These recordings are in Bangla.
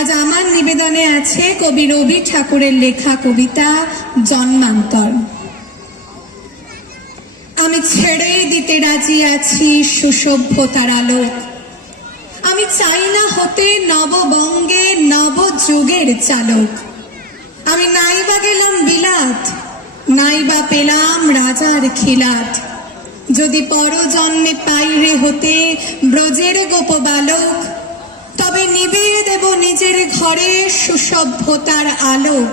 আজ আমার নিবেদনে আছে কবি রবি ঠাকুরের লেখা কবিতা জন্মান্তর। আমি ছেড়েই দিতে রাজি আছি সুসভ্যতার আলোক। আমি চাই না হতে নববঙ্গে নবযুগের চালক। আমি নাইবা গেলাম বিলাত, নাইবা পেলাম রাজার খিলাত। যদি পরজন্মে পাইরে হতে ব্রজের গোপ বালক, তবে নিভিয়ে দেব নিজের ঘরে সুসভ্যতার আলোক।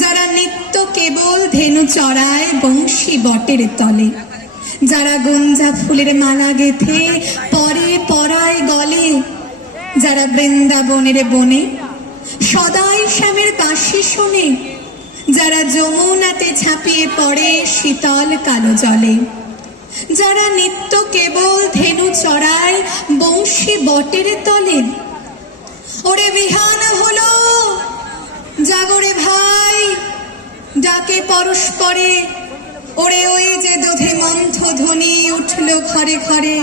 যারা নিত্য কেবল ধেনু চড়ায় বংশী বটের তলে, যারা গুঞ্জা ফুলের মালা গেথে পরে পরায় গলে, যারা বৃন্দাবনের বনে সদাই শ্যামের বাঁশি শোনে, যারা যমুনাতে ঝাঁপিয়ে পড়ে শীতল কালো জলে, যারা নিত্য কেবল ধেনু চড়ায় বংশী বটের তলে। ওরে বিহান হলো, জাগরে ভাই, ডাকে পরস্পরে। ওরে ওই যে দোধে মন্থ ধ্বনি উঠল ঘরে ঘরে।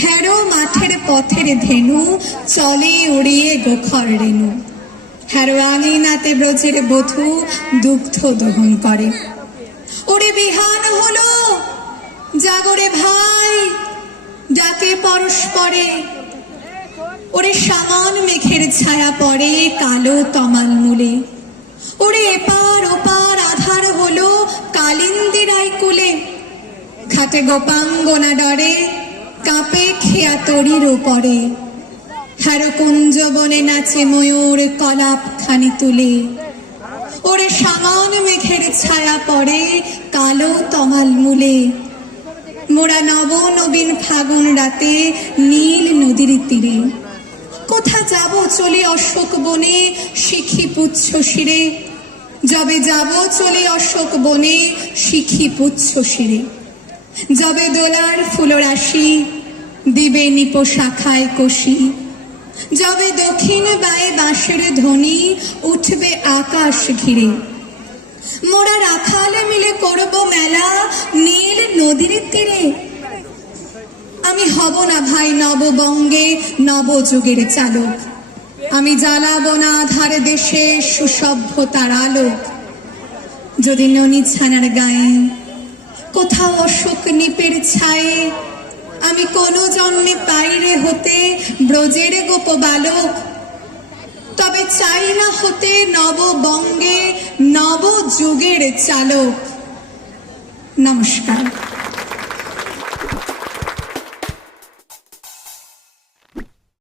হ্যারো মাঠের পথের ধেনু চলে উড়িয়ে গোখর রেণু। হ্যারো আঙিনাতে ব্রজের বধূ দুগ্ধ দহন করে। ওরে বিহান হলো, জাগরে ভাই, ডাকে পরস্পরে। ওরে সামান মেঘের ছায়া পড়ে কালো তমাল মূলে। ওরে এপার ওপার আধার হলো কালিন্দির আইকুলে। খাটে গোপাঙ্গনা ডরে, কাঁপে খেয়া তরির ওপরে। হ্যারো কুঞ্জ বনে নাচে ময়ূর কলাপ খানি তুলে। ওরে সামান মেঘের ছায়া পড়ে কালো তমাল মূলে। মোরা নব নবীন ফাগুন রাতে নীল নদীর তীরে। কোথা যাব চলে অশোক বনে শিখি পুচ্ছ শিরে। যবে যাব চলে অশোক বনে শিখি পুচ্ছ শিরে। যবে দোলার ফুলরাশি দিবে নিপ শাখায় কষি। যবে দক্ষিণ বায়ে বাঁশের ধ্বনি উঠবে আকাশ ঘিরে। মোরা রাখালে মিলে করব মেলা নীল নদীর তীরে। আমি হব না ভাই নববঙ্গে নবযুগের চালক। আমি জ্বালাবো না আধার দেশে সুসভ্যতার আলোক। যদি ননি ছানার গায়ে কোথাও অশোক নিপের ছায়ে, আমি কোনো জন্মে পাইরে হতে ব্রজের গোপ বালক, তবে চাই না হতে নববঙ্গে নবযুগের চালক। নমস্কার।